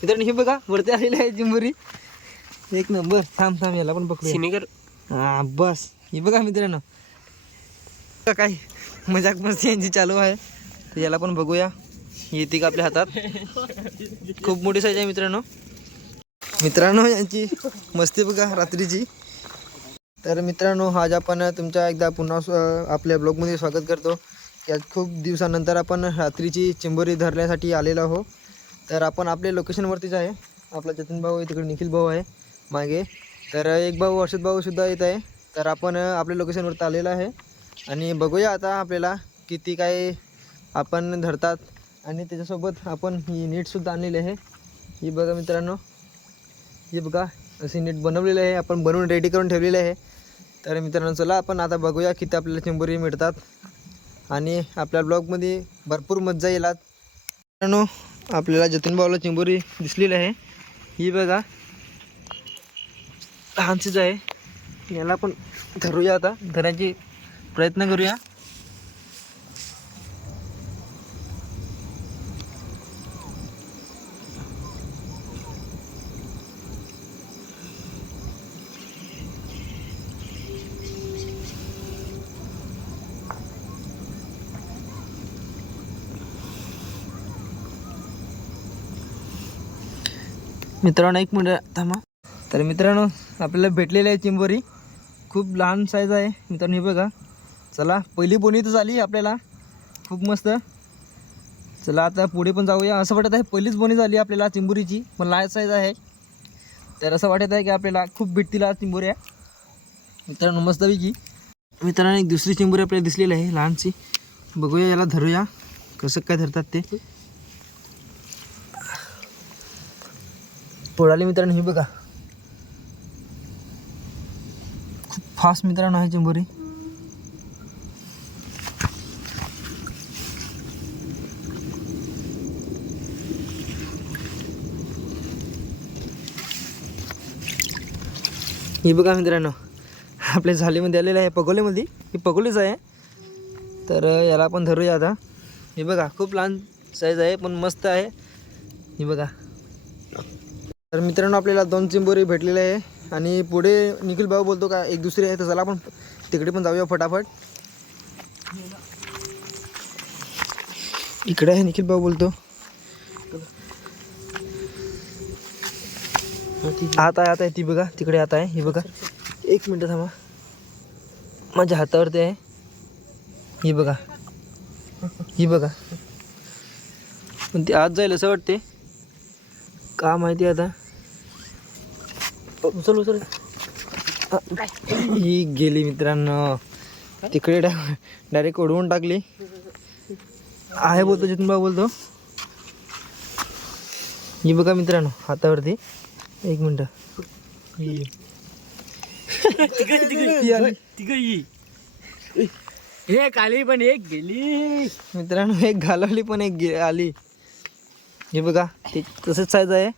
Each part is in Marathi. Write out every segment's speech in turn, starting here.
मित्रांनो हे बघा वरती आलेली आहे चिंबोरी एक नंबर थांब थांब याला पण पकडू सिनेगर. हा बस. हे बघा मित्रांनो. काय मजाक मस्ती यांची चालू आहे. तर याला पण बघूया. येते का आपल्या हातात? खूप मोठी साईज आहे मित्रांनो. मित्रांनो यांची मस्ती बघा रात्रीची. तर मित्रांनो आज आपण तुमच्या एकदा पुन्हा आपल्या ब्लॉगमध्ये स्वागत करतो. यात खूप दिवसानंतर आपण रात्रीची चिंबोरी धरण्यासाठी आलेलो आहो तर आपण आपल्या लोकेशनवरतीच आहे. आपला जतीन भाऊ आहे तिकडे निखिल भाऊ आहे मागे. तर एक भाऊ अर्षद भाऊसुद्धा येत आहे. तर आपण आपल्या लोकेशनवरती आलेलो आहे. आणि बघूया आता आपल्याला किती काय आपण धरतात. आणि त्याच्यासोबत आपण ही नीटसुद्धा आणलेली आहे. ही बघा मित्रांनो. ही बघा अशी नीट बनवलेली आहे. आपण बनवून रेडी करून ठेवलेली आहे. तर मित्रांनो चला आपण आता बघूया किती आपल्याला चिंबोरी मिळतात. आणि आपल्या ब्लॉगमध्ये भरपूर मज्जा येईल आज. मित्रांनो आपल्याला जतीन भाऊला चिंबोरी दिसलेली आहे. ही बघा लहानशीच आहे. याला आपण धरूया आता. धरायची प्रयत्न करूया. मित्रांनो एक मिनिट थांबा. तर मित्रांनो आपल्याला भेटलेली आहे चिंबोरी. खूप लहान साईज आहे. मित्रांनो हे बघा. चला पहिली बोनी तर झाली आपल्याला. खूप मस्त. चला आता पुढे पण जाऊया. असं वाटत आहे पहिलीच बोनी झाली आपल्याला चिंबोरीची. पण लहान साईज आहे. तर असं वाटत आहे की आपल्याला खूप भेटतील आज चिंबोऱ्या. मित्रांनो मस्तपैकी. मित्रांनो एक दुसरी चिंबोरी आपल्याला दिसलेली आहे लहानशी. बघूया याला धरूया. कसं काय धरतात ते. पळाली मित्रांनो हे बघा. खूप फास्ट मित्रांनो आहे चिंबोरी. हे बघा मित्रांनो आपल्या झालीमध्ये आलेलं आहे पगोलीमध्ये. ही पगोलीच आहे. तर याला आपण धरूया आता. हे बघा खूप लहान साईज आहे पण मस्त आहे. ही बघा. तर मित्रांनो आपल्याला दोन चिंबोरी भेटलेले आहे. आणि पुढे निखिल भाऊ बोलतो का एक दुसरी आहे तर चला आपण तिकडे पण जाऊया फटाफट. इकडे आहे निखिल भाऊ बोलतो. आत आहे आता आहे ती बघा तिकडे आता आहे ही बघा. एक मिनटं थांबा. माझ्या हातावरती आहे. ही बघा. ही बघा. पण ती आत जाईल असं वाटते का माहिती आता. उचल उचल. ही गेली मित्रांनो. तिकडे डायरेक्ट उडवून टाकली. आहे बोलतो जिथून भाऊ बोलतो. ही बघा मित्रांनो हातावरती. एक मिनटं. ही. आली. पण एक गेली. मित्रांनो एक घालवली पण एक आली. हे बघा ते तसंच साईज आहे.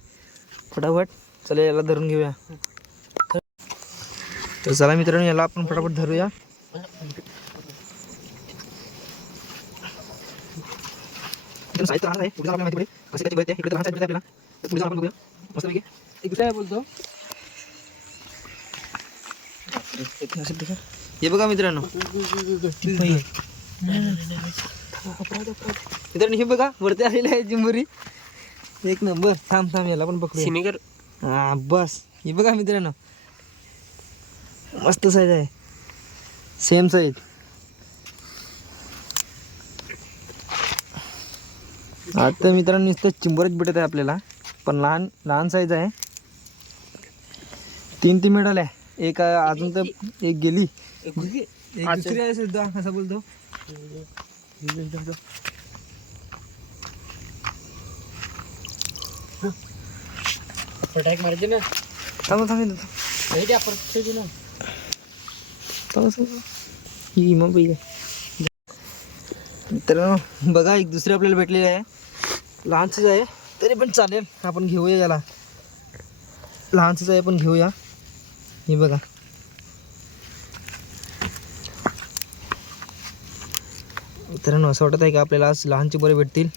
फटाफट चला याला धरून घेऊया. तर चला मित्रांनो याला आपण फटाफट धरूया. हे बघा मित्रांनो. मित्रांनो हे बघा वरती आलेली आहे चिंबोरी एक नंबर. थांब थांब याला पण पकडू सिनेगर. हा बस. हे बघा मित्रांनो. मस्त साईज आहे. सेम साईज आता मित्रांनो नुसतं चिंबोरीच भेटत आहे आपल्याला. पण लहान लहान साईज आहे. तीन तीन मिळाल्या एक अजून तर एक गेली. एक दुसरी आहे सुद्धा कसा बोलतो. फटाक मारायचे ना. थांब थांब थांब. नाही ते आपण ठेवू ना. थांब ही मग मित्रांनो बघा एक दुसरी आपल्याला भेटलेली आहे. लहानचीच आहे तरी पण चालेल. आपण घेऊया याला. लहानचीच आहे पण घेऊया. ही बघा. मित्रांनो असं वाटत आहे की आपल्याला आज लहानची बरे भेटतील?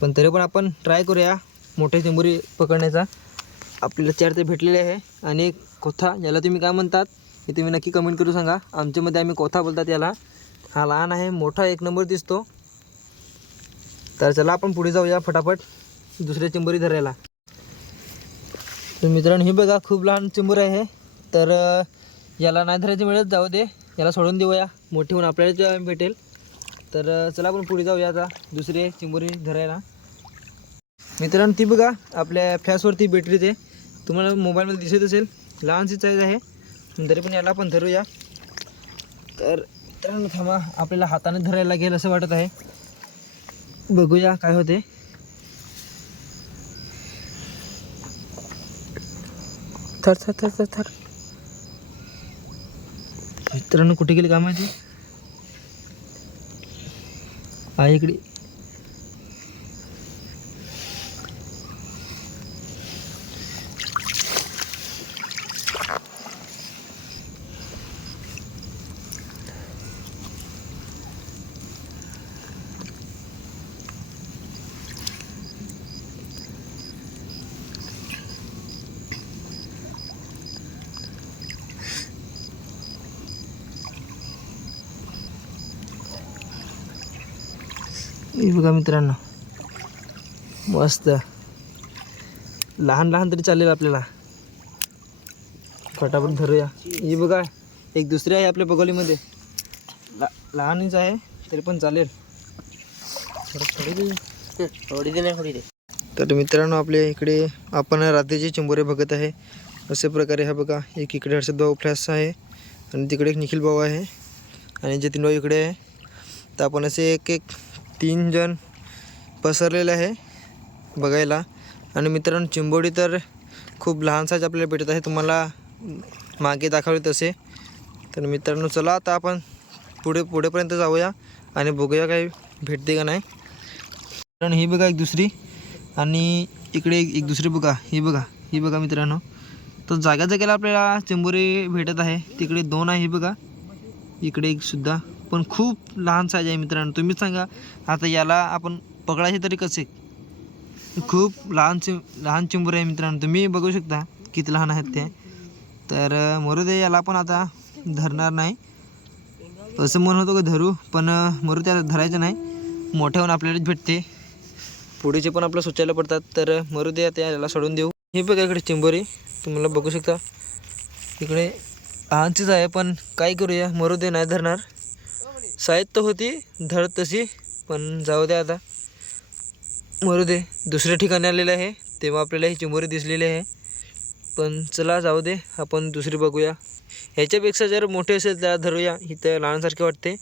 पण तरी पण आपण ट्राय करूया. मोठे चिंबुरी पकडण्याचा. आपल्याला चार ते भेटलेले आहे. आणि एक कोथा याला तुम्ही काय म्हणतात हे तुम्ही नक्की कमेंट करू सांगा. आमच्यामध्ये आम्ही कोथा बोलतात याला. हा लहान आहे मोठा एक नंबर दिसतो. तर चला आपण पुढे जाऊया फटाफट दुसऱ्या चिंबुरी धरायला. तर मित्रांनो हे बघा खूप लहान चिंबोरी आहे. तर याला नाही धरायचं मिळत जाऊ दे. याला सोडून देऊया. मोठी होऊन आपल्याला भेटेल. तर चला आपण पुढे जाऊया आता दुसरे चिंबुरी धरायला. मित्रांनो ती बघा आपल्या फॅसवरती बॅटरी ते. तुम्हाला मोबाईलमध्ये दिसत असेल लहानशी साईज आहे. तरी पण याला आपण धरूया. तर मित्रांनो थांबा आपल्याला हाताने धरायला लागेल असं वाटत आहे. बघूया काय होते. थर थर थर थर थर मित्रांनो कुठे गेले काय माहिती आहे इकडे. हे बघा मित्रांनो. मस्त. लहान लहान तरी चालेल आपल्याला. फटाफट धरूया. हे बघा एक दुसरी आहे आपल्या बगोलीमध्ये. ला लहानच आहे तरी पण चालेल. थोडी दे. नाही थोडी दे. तर मित्रांनो आपल्या इकडे आपण रात्रीचे चिंबोरे बघत आहे. अशा प्रकारे हा बघा एक इकडे हर्षद भाऊ फ्लॅस आहे आणि तिकडे एक निखिल भाऊ आहे. आणि जतीन भाऊ इकडे आहे. तर आपण असे एक एक तीन जण पसरलेले आहे बघायला. आणि मित्रांनो चिंबोडी तर खूप लहानसाच आपल्याला भेटत आहे. तुम्हाला मागे दाखवले तसे. तर मित्रांनो चला आता आपण पुढे पुढेपर्यंत जाऊया आणि बघूया काही भेटते का नाही. कारण ही बघा एक दुसरी. आणि इकडे एक एक दुसरी बघा. ही बघा ही बघा मित्रांनो. तर जागा जागेला आपल्याला चिंबोरी भेटत आहे. तिकडे दोन आहे ही बघा. इकडे एक सुद्धा. पण खूप लहान साईज आहे मित्रांनो. तुम्हीच सांगा आता याला आपण पकडायचे तरी कसे? खूप लहान चिं लहान चिंबूर आहे मित्रांनो. तुम्ही बघू शकता किती लहान आहेत ते. तर अं, मरू दे याला पण आता धरणार नाही. असं म्हण होतो का धरू पण अं, मरू आता धरायचं नाही. मोठ्या होऊन आपल्यालाच भेटते. पुढेचे पण आपलं सुचायला पडतात. तर मरू दे आता याला सोडून देऊ. हे बघा इकडे चिंबोरी. तुम्हाला बघू शकता. इकडे लहानचीच आहे पण काय करूया. मरू दे नाही धरणार. साहित्य होती धड तशी पण जाऊ दे आता. मरू दे. दुसऱ्या ठिकाणी आलेलं आहे तेव्हा आपल्याला ही चिंबोरी दिसलेली आहे. पण चला जाऊ दे. आपण दुसरी बघूया. ह्याच्यापेक्षा जर मोठे असेल त्याला धरूया. ही तर लहानसारखे वाटते.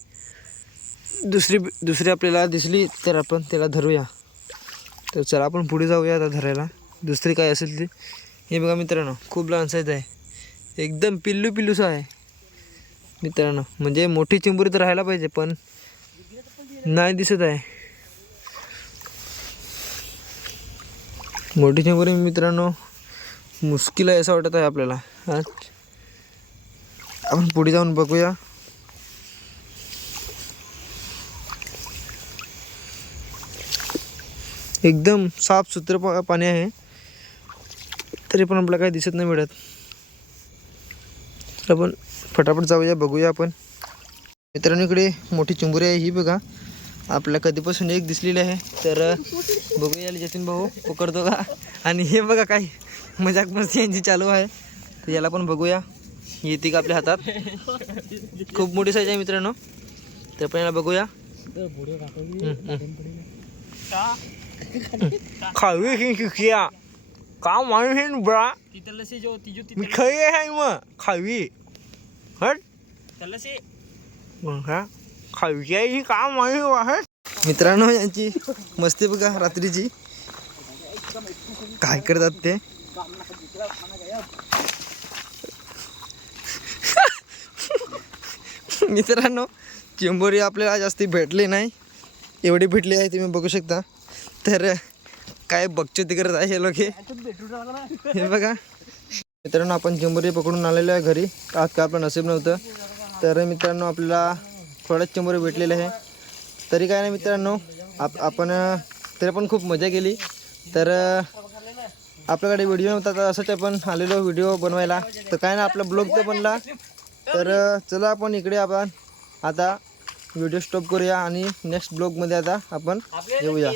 दुसरी दुसरी आपल्याला दिसली तर आपण त्याला धरूया. तर चला आपण पुढे जाऊया आता धरायला. दुसरी काय असेल ती. हे बघा मित्रांनो खूप लहान साईज आहे. एकदम पिल्लू पिल्लूसा आहे. मित्रांनो म्हणजे मोठी चिंबुरी तर राहायला पाहिजे पण नाही दिसत आहे. मोठी चिंबुरी मित्रांनो मुश्किल आहे असं वाटत आहे आपल्याला. आपण पुढे जाऊन बघूया. एकदम साफ सुत्र पा पाणी आहे. तरी पण आपल्याला काही दिसत नाही मिळत. आपण फटाफट जाऊया बघूया आपण. मित्रांनो इकडे मोठी चिंबुरी आहे ही बघा. आपल्याला कधीपासून एक दिसलेली आहे तर बघूया जतीन भाऊ पकडतो का? आणि हे बघा काय मजाक मस्ती यांची चालू आहे. तर याला पण बघूया. येते का आपल्या हातात? खूप मोठी साईज आहे मित्रांनो. तर पण याला बघूया. खावी ही का माणूस आहे जो मी खाई आहे मग खावी. हट. तिथलं से मग हा खावीची आहे ही मित्रांनो यांची मस्ती बघा रात्रीची. काय करतात ते? मित्रांनो चिंबोरी आपल्याला जास्ती भेटली नाही. एवढी भेटली आहे तुम्ही बघू शकता. तर काय बगचती करत आहे हे लोक. हे बघा. मित्रांनो आपण चिंबोरी पकडून आलेलो आहे घरी. आज काय आपलं नसीब नव्हतं. तर मित्रांनो आपल्याला थोड्याच चिंबोरी भेटलेले आहे. तरी काय नाही मित्रांनो आप आपण तरी पण खूप मजा केली. तर आपल्याकडे व्हिडिओ नव्हता तर असंच आपण आलेलो व्हिडिओ बनवायला. तर काय ना आपला ब्लॉग तर बनला. तर चला आपण इकडे आपण आता व्हिडिओ स्टॉप करूया आणि नेक्स्ट ब्लॉगमध्ये आता आपण येऊया.